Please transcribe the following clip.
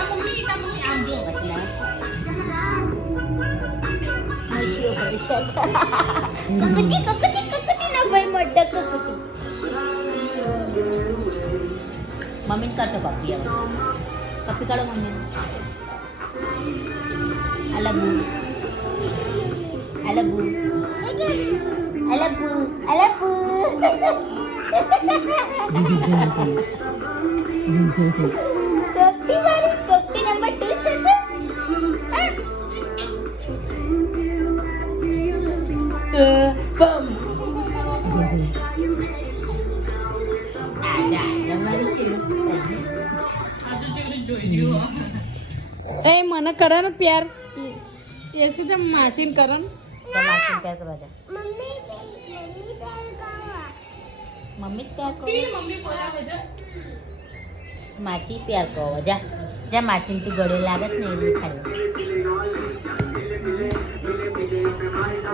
mummy આમ જો કકટી કકટી કકટી ના ભાઈ મોટા કકટી મમ્મીને કરતો પપ્પી હવે પપ્પી કાઢો મમ્મી અલબુ અલબુ અલપુ અલપુ કકટી વાળી કકટી નંબર 2 છે તો બમ આજા જમારી છે એ મને કરે ને પ્યાર એ શું તે માછીન કરે ને માસી પ્યાર કરવા જા મમ્મી પ્યાર કરવા મમ્મી પ્યાર કરો માસી પ્યાર કરો જા જા માસીને તું ગળે લાગે છે ને એ દેખાડ્યો